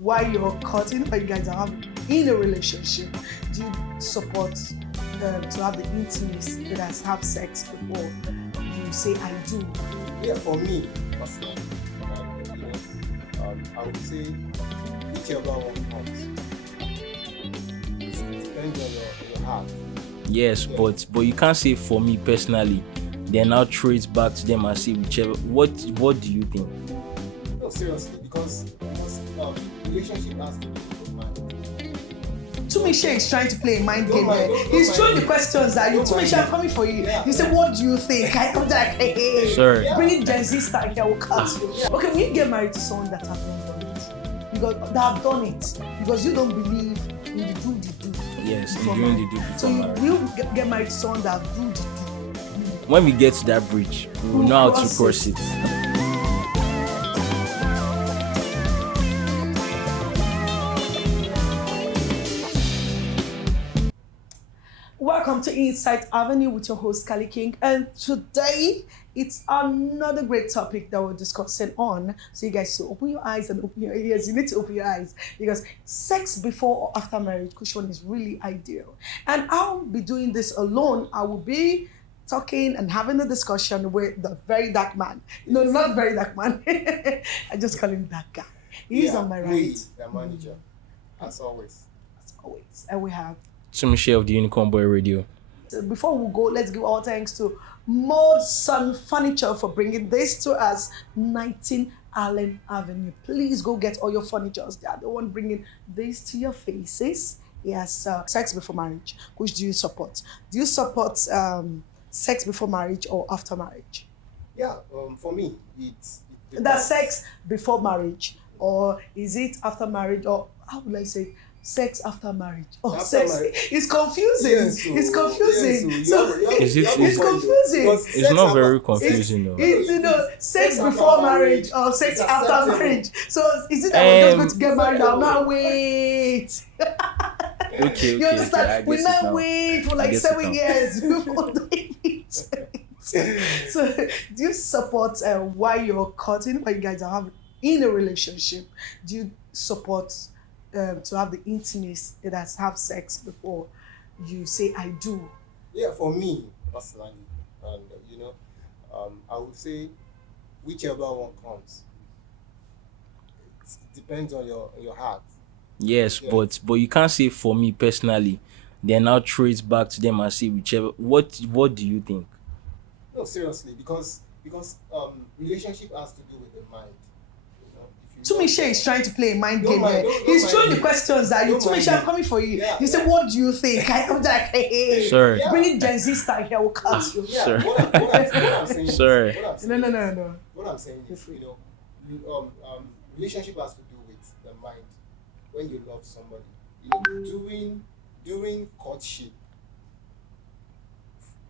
While you're cutting or you guys are in a relationship, do you support to have the intimacy that has have sex before you say I do? Yeah, for me personally, I would say whichever one comes. It depends on your heart. Yes, but you can't say for me personally. Then I'll throw it back to them and say whichever. What do you think? No, seriously, because relationship has to do with mind. Tumishe is trying to play a mind game mind, here. don't He's mind throwing me. the questions at you. Don't mind Tumishe, I'm me. coming for you. Yeah. You say, what do you think? I come like, hey. Sorry. Bring Gen Z style here, we'll cut you. Okay, when you get married to someone that have not done it, because they have done it, because you don't believe in the do. Yes, before in doing marriage. the do before So you marriage. will get married to someone that do the do. When we get to that bridge, we will know how to cross it. Welcome to Insight Avenue with your host, Kali King. And today, it's another great topic that we're discussing on. So you guys should open your eyes and open your ears. You need to open your eyes because sex before or after marriage, which one is really ideal. And I'll be doing this alone. I will be talking and having a discussion with the very dark man. No, not very dark man. I just call him that guy. He's on my right. Me, the manager, as always. As always. And we have Tumishe of the Unicorn Boy Radio. before we go, let's give our thanks to Mode Sun Furniture for bringing this to us, 19 Allen Avenue. Please go get all your furnitures. They are the one bringing this to your faces. Yes, sex before marriage. Which do you support? Do you support sex before marriage or after marriage? Yeah, for me, it That's sex before marriage, or is it after marriage, or how would I say? Sex after marriage. Oh, After sex. marriage. It's confusing. Yes, so- It's confusing. yes, So, Is it- it's confusing. It's not very confusing though. It's, sex before marriage or sex It's after acceptable. marriage. So is it that we're just going to get married now? acceptable. Now wait. Okay, You understand? I We guess now it now. wait for I like guess it 7 now. years before doing it. So do you support while you're cutting, while you guys are in a relationship, do you support to have the intimacy that has have sex before you say I do? Yeah, for me personally, and I would say whichever one comes. It depends on your heart. Yes, Yeah. but you can't say for me personally. Then I'll throw it back to them and say whichever. What do you think? No, seriously, because relationship has to do with the mind. If you Tumishe is trying to play a mind Don't game mind, here. don't He's mind throwing me. the questions at you. Don't mind Tumishe, I'm me. coming for you. Yeah, You say, yeah. what do you think? I come like, hey. Sorry. Yeah. Bring Gen Z style here, we'll cut you. Yeah, Sorry. what I'm saying is, Sorry. what I'm saying No. What I'm saying is, relationship has to do with the mind. When you love somebody, during courtship,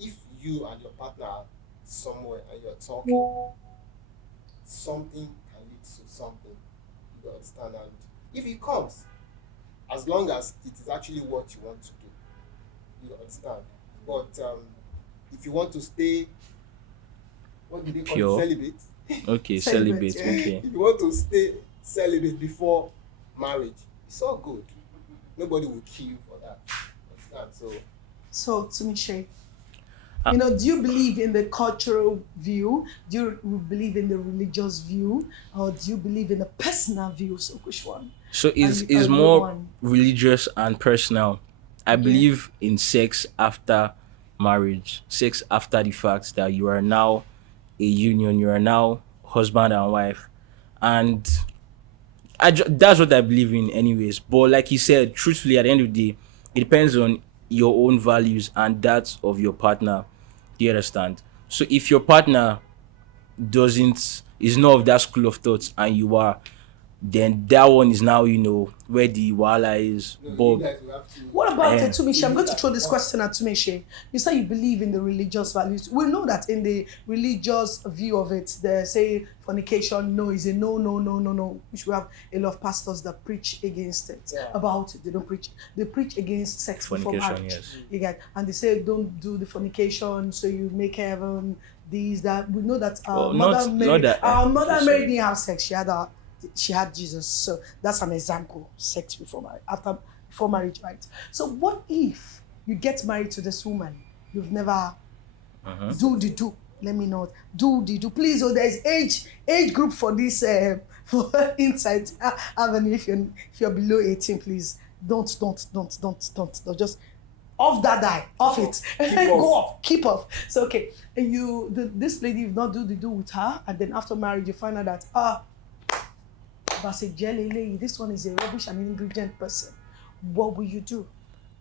if you and your partner are somewhere and you're talking, something can lead to something. You understand? And if it comes, as long as it is actually what you want to do, you understand. But if you want to stay, what do they call Pure. it? Celibate. Okay, Celibate, celebrate. yeah. Okay. If you want to stay celibate before marriage, it's all good. Nobody will kill you for that. Understand? So So, Tumishe, do you believe in the cultural view? Do you believe in the religious view? Or do you believe in the personal view? So, which one? So it's And more one. religious and personal. I believe in sex after marriage, sex after the fact that you are now a union, you are now husband and wife, and that's what I believe in, anyways. But like you said, truthfully, at the end of the day, it depends on your own values and that of your partner. Do you understand? So if your partner is not of that school of thoughts and you are, then that one is now where the wala is. you But guys will have to. What about Yeah. Tumishe? I'm going to throw this question at Tumishe. You say you believe in the religious values. We know that in the religious view of it, they say fornication, no, is a no. Which we have a lot of pastors that preach against it. Yeah. About it. They don't preach. They preach against sex before Fornication, marriage. yes. You get, and they say don't do the fornication, so you make heaven. These that we know that Well, Mother not Mary, that- our Mother okay, Mary sorry. didn't have sex. She had she had Jesus. So that's an example. Sex before marriage, before marriage, right? So what if you get married to this woman you've never do? Let me not do. Please, oh, there's age group for this for Insight Avenue. If you're below 18, please don't just off that die, off it, go off, keep off. So okay, and this lady, you've not do with her, and then after marriage you find out that this one is a rubbish and ingredient person. What will you do?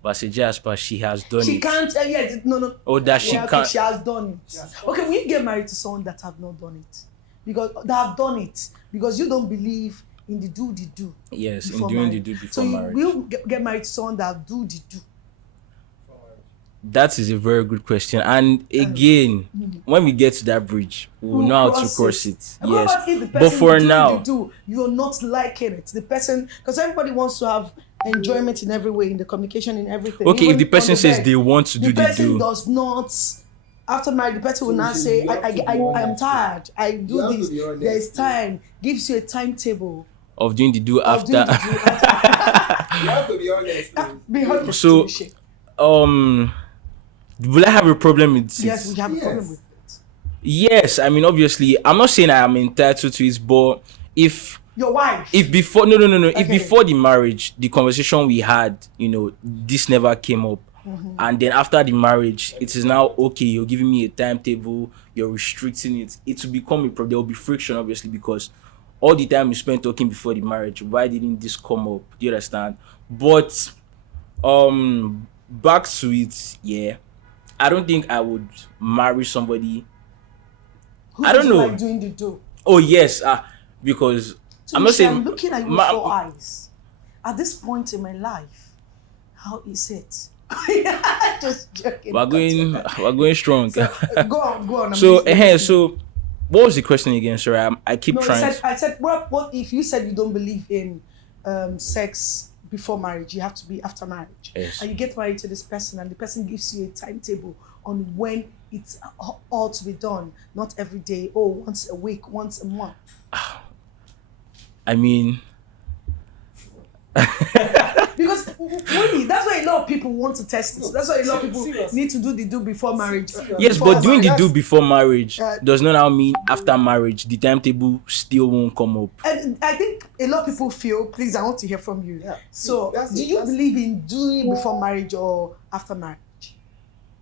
But she has done She it. can't. No. Oh, that she Okay, can't. she has done it. Okay, will you get married to someone that have not done it? Because they have done it because you don't believe in the do. Yes, in before doing marriage. the do before So you marriage. will get married to someone that do. That is a very good question. And again, when we get to that bridge, we'll know how to cross it. And what Yes. about if the But person for doing now, the do, you're not liking it? The person, because everybody wants to have enjoyment in every way, in the communication, in everything. okay, Even if the person on says bed, they want to do the the person do, does not. After marriage, the person will now say, I am tired. I do this. There is time. Gives you a timetable of doing the do of after. doing the do after. You have to be honest. Be honest. So, Michelle. will I have a problem with it? Yes, we have a problem with it. Yes, I mean, obviously, I'm not saying I am entitled to it, but if Your wife. before no, if Okay. before the marriage, the conversation we had, this never came up, and then after the marriage, it is now okay. You're giving me a timetable. You're restricting it. It will become a problem. There will be friction, obviously, because all the time you spent talking before the marriage, why didn't this come up? Do you understand? But back to it, yeah. I don't think I would marry somebody. Who I don't know. Like doing the do. Oh yes, because So I'm not Michelle, saying I'm looking at you with 4 eyes. At this point in my life, how is it? Just joking. we're going strong. So, go on. I'm So listening. so what was the question again? Sorry, I keep No, trying. I said, what if you said you don't believe in sex before marriage? You have to be after marriage. Yes. And you get married to this person, and the person gives you a timetable on when it's all to be done. Not every day. Oh, once a week, once a month. I mean, Because really, that's why a lot of people want to test it. That's why a lot of people Seriously. need to do the do before marriage. yes, Before but doing the marriage. do before marriage Uh, does not now mean after marriage the timetable still won't come up. And I think a lot of people feel, please, I want to hear from you. Yeah. So, That's do it. you That's- believe in doing before marriage or after marriage?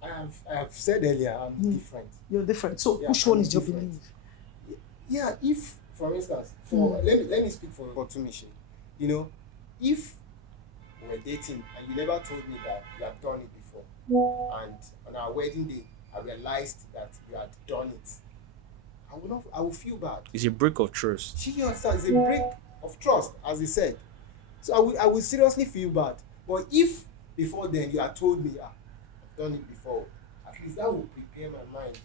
I have said earlier, I'm different. You're different. So, Yeah, which one I'm is your different. belief? Yeah, if, for instance, let me speak for Tumishi. If we're dating and you never told me that you had done it before, and on our wedding day, I realized that you had done it, I will feel bad. It's a break of trust. She understands, it's a break of trust, as he said. So I will seriously feel bad. But if before then you had told me, I've done it before, at least that will prepare my mind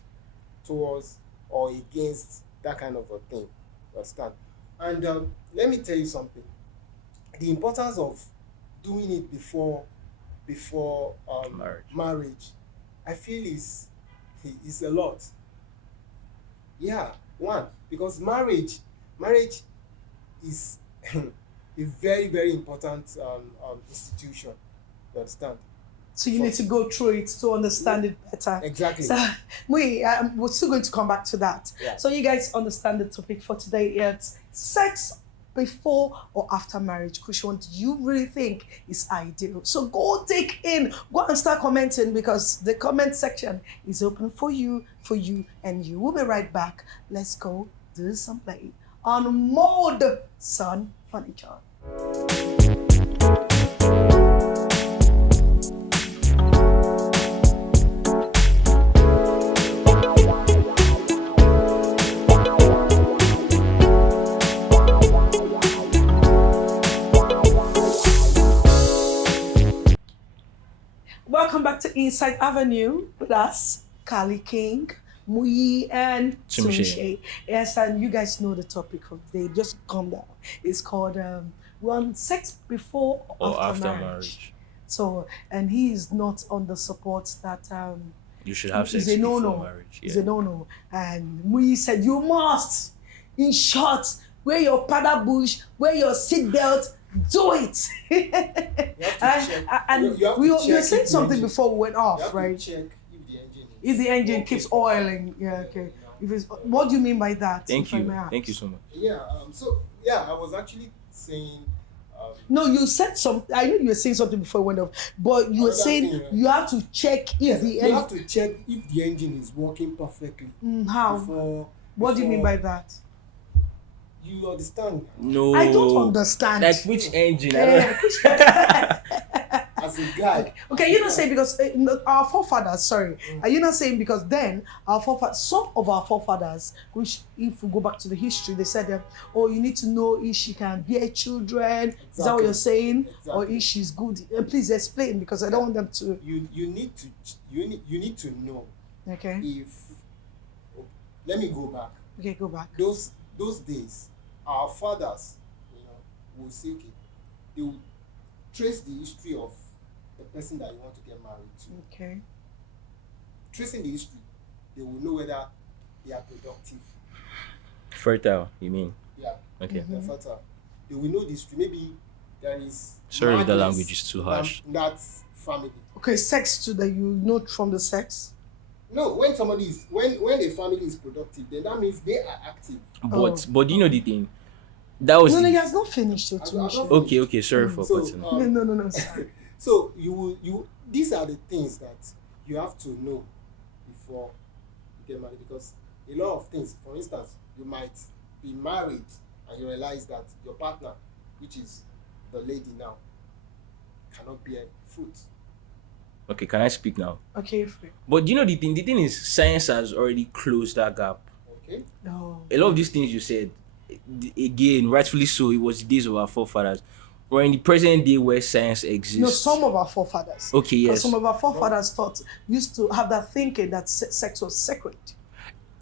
towards or against that kind of a thing. You understand? And let me tell you something. The importance of doing it before marriage, I feel is a lot. Yeah, one, because marriage is a very, very important institution. You understand? So, you need to go through it to understand it better. Exactly. So, we're still going to come back to that. Yeah. So, you guys understand the topic for today. It's sex before or after marriage. Which one do you really think is ideal? So, go and start commenting, because the comment section is open for you, and you. We'll be right back. Let's go do some play on Mode Sun Furniture. Welcome back to Inside Avenue with us, Kali King, Muyi, and Tumishe. Tumishe. Yes, and you guys know the topic of the day. Just calm down. It's called sex before or after marriage. So, and he is not on the support that You should have it's sex a before no-no. marriage. It's a no-no. And Muyi said, you must. In short, wear your paddle bush, wear your seatbelt, do it. You have to check. And You have to we were check saying if the something engine- before we went You off, have right? to check if the engine If the engine working keeps properly. oiling, yeah, okay. You know. If it's, what do you mean by that? Thank if I you. may ask? Thank you so much. Yeah. So yeah, I was actually saying. No, you said something. I knew you were saying something before we went off, but you were Another saying thing, right? you have to check if Yes, the you engine. have to check if the engine is working perfectly How? before. What do you mean by that? You understand? No. I don't understand. Like which engine? I don't. Eh, As a guy. okay, you're not saying because our forefathers, sorry, are you not saying because then our forefathers, some of our forefathers, which if we go back to the history, they said, oh, you need to know if she can bear children. Is that what Exactly. you're saying? Exactly. Or if she's good? Please explain because I don't want them to. You need to know Okay, if. Let me go back. okay, go back. Those days, our fathers, will say, okay, they will trace the history of the person that you want to get married to. Okay, Tracing the history, they will know whether they are productive. Fertile, you mean? Yeah, Okay. they're fertile. They will know the history. Maybe there is. Sorry if the madness language is too harsh. in that family. okay, sex too that you know from the sex. No, when somebody is when a family is productive, then that means they are active. But you know the thing. That was No, the- he has not finished it. I don't- okay. Sorry for So, cutting. No. Sorry. So you these are the things that you have to know before you get married, because a lot of things, for instance, you might be married and you realize that your partner, which is the lady now, cannot bear fruit. Okay, can I speak now? Okay, free. But you know the thing. The thing is, science has already closed that gap. Okay? No. A lot of these things you said, again, rightfully so, it was the days of our forefathers. We're in the present day where science exists. No, some of our forefathers. Okay, Because yes. some of our forefathers used to have that thinking that sex was sacred.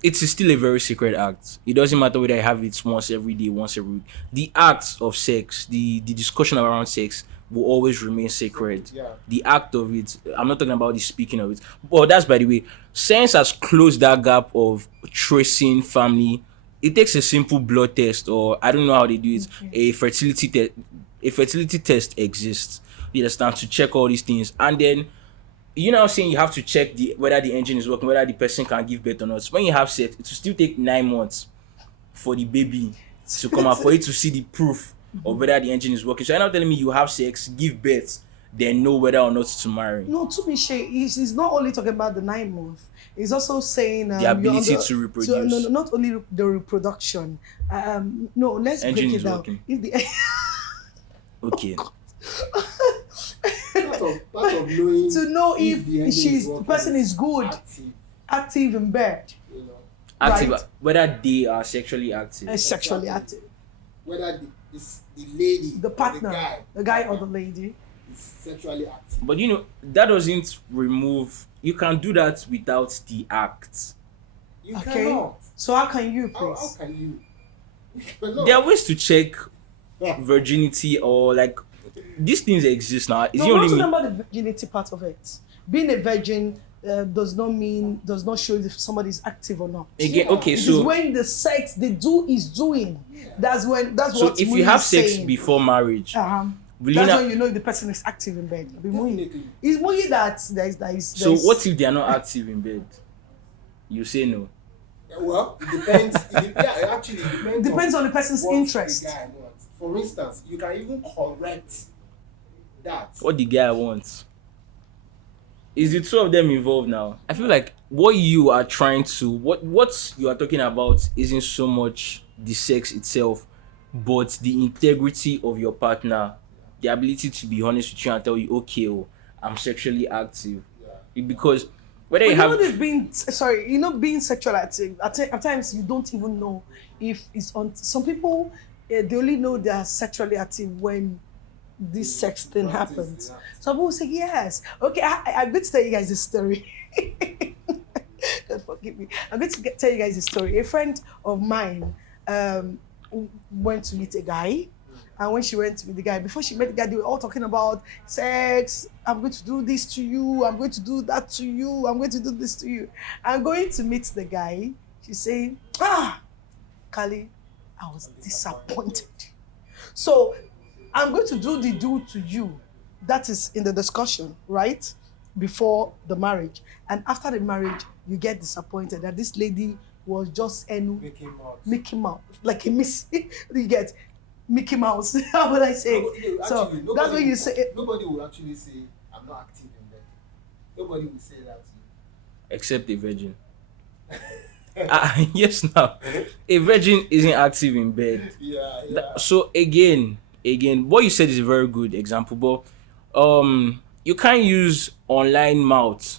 It is still a very secret act. It doesn't matter whether I have it once every day, once every week. The act of sex, the discussion around sex will always remain sacred. Yeah. The act of it, I'm not talking about the speaking of it. But that's, by the way, science has closed that gap of tracing family. It takes a simple blood test, or I don't know how they do it. A fertility test. A fertility test exists. You understand, to check all these things, and then you know, saying you have to check whether the engine is working, whether the person can give birth or not. When you have sex, it will still take 9 months for the baby to come out, for you to see the proof of whether the engine is working. So you're not telling me you have sex, give birth, then know whether or not to marry. No, to be sure, he's not only talking about the 9 months. He's also saying The ability to reproduce. no, not only the reproduction. No, let's Engine break it is down. working. If the Okay. part of knowing to know if the engine is the working person is good, active in bed, Active, Right. whether they are sexually active. and sexually Exactly. active. Whether the lady, The partner, or the guy or the lady. is sexually active. But you know, that doesn't remove, you can do that without the act. You Okay. cannot. So how can you, How please? can you? You cannot. There are ways to check Yeah. virginity, or like these things exist now. Is No, it we're not only talking me? about the virginity part of it. Being a virgin does not show if somebody is active or not. Again, Yeah. okay, It is so when the sex they do is doing. That's so what if you Muyi have is sex saying. before marriage, will you That's not? when you know if the person is active in bed. It'll be Muyi. Definitely. It's Muyi that is. So what if they are not active in bed? You say no. Well, it depends. Actually, it Depends on the person's what interest. The guy wants. For instance, you can even correct that. What the guy wants. Is the two of them involved now? I feel like what you are trying to, what you are talking about isn't so much the sex itself, but the integrity of your partner, the ability to be honest with you and tell you, okay, oh, I'm sexually active. Because whether But you you know have, this being sexual active. At times you don't even know if it's on. Some people they only know they are sexually active when this sex thing happens. Yeah. Some people say yes. Okay, I'm going to tell you guys a story. God forgive me. I'm going to tell you guys a story. A friend of mine went to meet a guy. And when she went to meet the guy, before she met the guy, they were all talking about sex. I'm going to do this to you. I'm going to do that to you. I'm going to do this to you. I'm going to meet the guy. She's saying, Kali, I was I'm disappointed. So I'm going to do the do to you. That is in the discussion, right? Before the marriage. And after the marriage, you get disappointed that this lady was just Making mouth. Mickey Mouse, like a miss. You get Mickey Mouse. How would I say? No, So actually, that's when you say, nobody will actually say I'm not active in bed. Nobody will say that to Except a virgin. Yes, now a virgin isn't active in bed. you. Yeah. So again, what you said is a very good example, but you can't use online mouth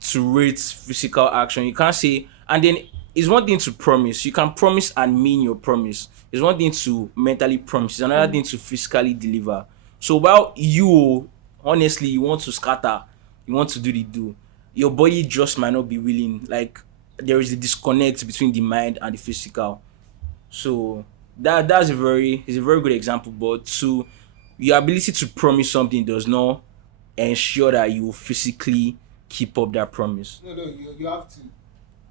to rate physical action. You can't say, and then it's one thing to promise. You can promise and mean your promise. It's one thing to mentally promise. It's another thing to physically deliver. So while you honestly you want to scatter, you want to do the do, your body just might not be willing. Like there is a disconnect between the mind and the physical. So that's a very good example. But to your ability to promise something does not ensure that you will physically keep up that promise. No, you have to,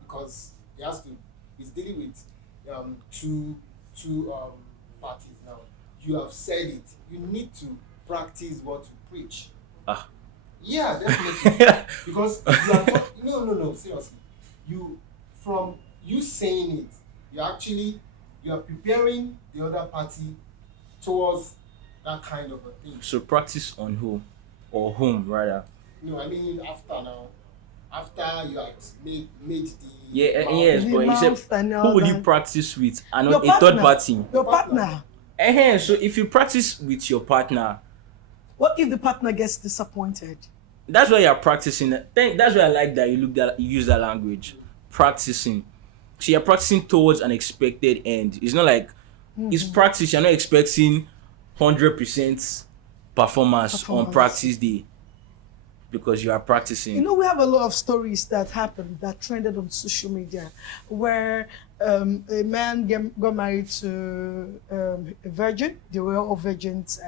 because it has to. It's dealing with two parties now. You have said it. You need to practice what you preach. Ah. Yeah, definitely. Because you are no, seriously. You from you saying it, you are preparing the other party towards that kind of a thing. So practice on who or whom rather. No, I mean after you had made the Yes, The but you said mouth and who all will you that. practice with and Your not a third partner. party? Your partner. So if you practice with your partner, What if the partner gets disappointed? that's why you're practicing. That's why I like that you use that language. Practicing. So you're practicing towards an expected end. It's not like it's practice, you're not expecting 100% performance on Performance. practice day because you are practicing. You know, we have a lot of stories that happened that trended on social media where a man got married to a virgin. They were all virgins.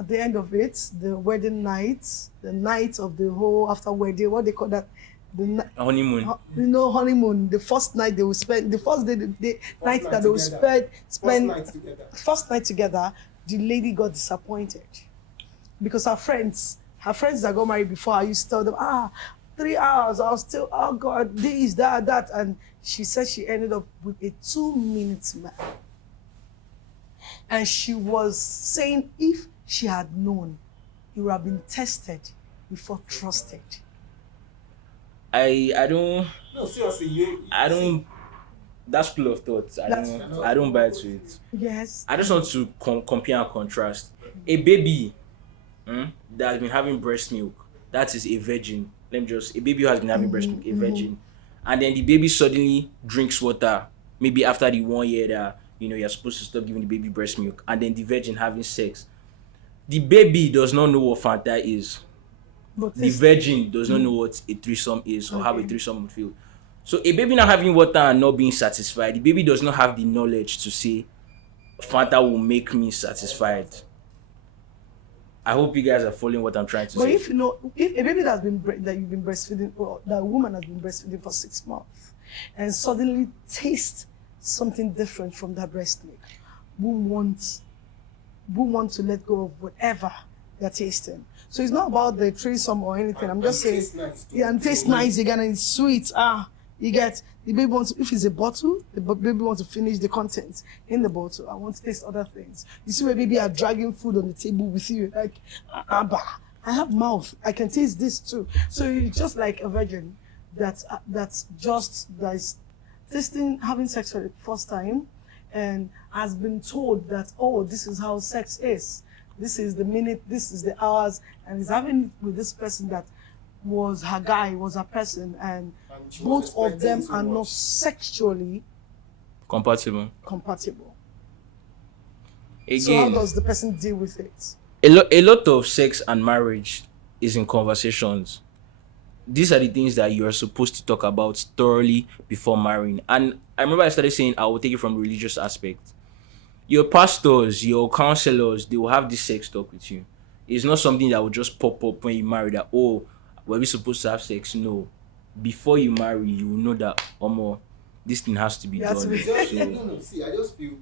At the end of it, the wedding night, the night of the whole after wedding, what they call that? Honeymoon. Honeymoon. The first night they will spend, the first day, the night that they will together. spend First night together. first night together, the lady got disappointed because her friends that got married before, I used to tell them, 3 hours, I was still, oh God, this, that. And she said she ended up with a 2-minute man. And she was saying if she had known, he would have been tested before trusted. I don't No, seriously, I don't that school of thought. I don't buy to it. Yes. I just want to compare and contrast. A baby that has been having breast milk, that is a virgin. A baby who has been having breast milk, a virgin. And then the baby suddenly drinks water, maybe after the 1 year that you're supposed to stop giving the baby breast milk, and then the virgin having sex. The baby does not know what Fanta is. But The this- virgin does not know what a threesome is or how a Okay. threesome would feel. So a baby not having water and not being satisfied, the baby does not have the knowledge to say Fanta will make me satisfied. I hope you guys are following what I'm trying to But say. if you know, if a baby that you've been breastfeeding, or that woman has been breastfeeding for 6 months, and suddenly tastes something different from that breast milk, who wants to let go of whatever they're tasting. So it's not about the threesome or anything. I'm just And saying, taste nice too. yeah, and taste nice again, and it's sweet. You get the baby wants. If it's a bottle, the baby wants to finish the contents in the bottle. I want to taste other things. You see, where baby are dragging food on the table with you, like, I have mouth. I can taste this too. So it's just like a virgin that is tasting, having sex for the first time, and has been told that, oh, this is how sex is. This is the minute, this is the hours, and is having it with this person that was her guy, was her person, and she was both of them expecting so are not much. sexually Compatible. compatible. So how Again, does the person deal with it? a lot of sex and marriage is in conversations. These are the things that you are supposed to talk about thoroughly before marrying. And I remember I started saying I will take it from religious aspect. Your pastors, your counselors, they will have this sex talk with you. It's not something that will just pop up when you marry that, oh, were we supposed to have sex? No. Before you marry, you will know that, this thing has to be It has to done. be- Just, So no, see, I just feel,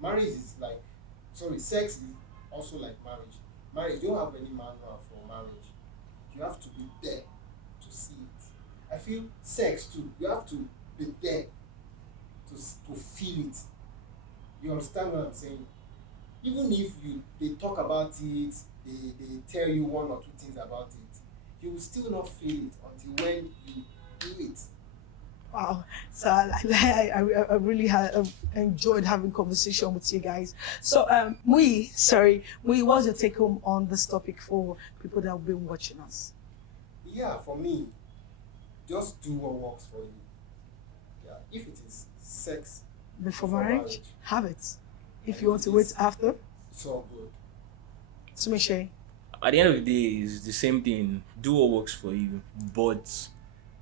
marriage is like, sorry, sex is also like marriage. Marriage, you don't have any manual for marriage. You have to be there to see it. I feel sex too, you have to be there to feel it. You understand what I'm saying? Even if they talk about it, they tell you one or two things about it, you will still not feel it until when you do it. Wow. So I really enjoyed having conversation with you guys. So Mui, what's your take home on this topic for people that have been watching us? Yeah, for me, just do what works for you. Yeah, if it is sex Before before marriage, have it. If and you want to wait after, it's all good. Sumishe. at the end of the day, it's the same thing. Do what works for you, but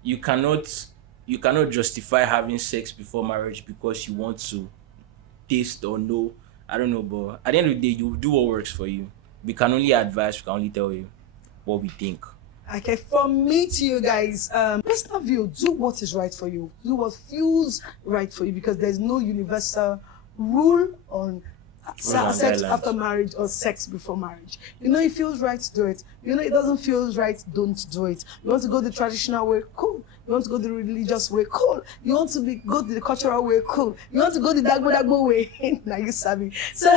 you cannot justify having sex before marriage because you want to taste or know. I don't know, but at the end of the day, you do what works for you. We can only advise. We can only tell you what we think. Okay, from me to you guys, personal view, do what is right for you. Do what feels right for you because there's no universal rule on Rules and sex guidelines. after marriage or sex before marriage. You know, it feels right, do it. You know, it doesn't feel right, don't do it. You want to go the traditional way, cool. You want to go the religious way, cool. You want to go the cultural way, cool. You want to go the dagbo way, now you savvy. So,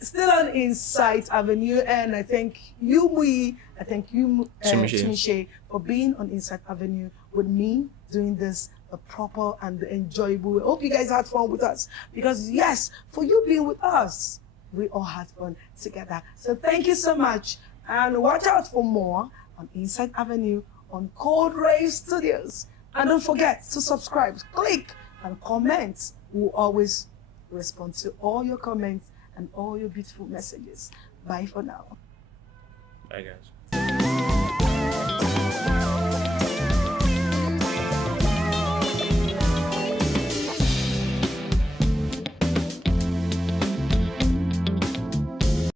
still on Insight Avenue, and I thank you, Mui. I thank you, Sumishe. Sumishe, for being on Insight Avenue with me, doing this a proper and enjoyable way. Hope you guys had fun with us because yes, for you being with us, we all had fun together. So thank you so much, and watch out for more on Insight Avenue on Coderave Studios. And don't forget to subscribe, click, and comment. We'll always respond to all your comments and all your beautiful messages. Bye for now. Bye, guys.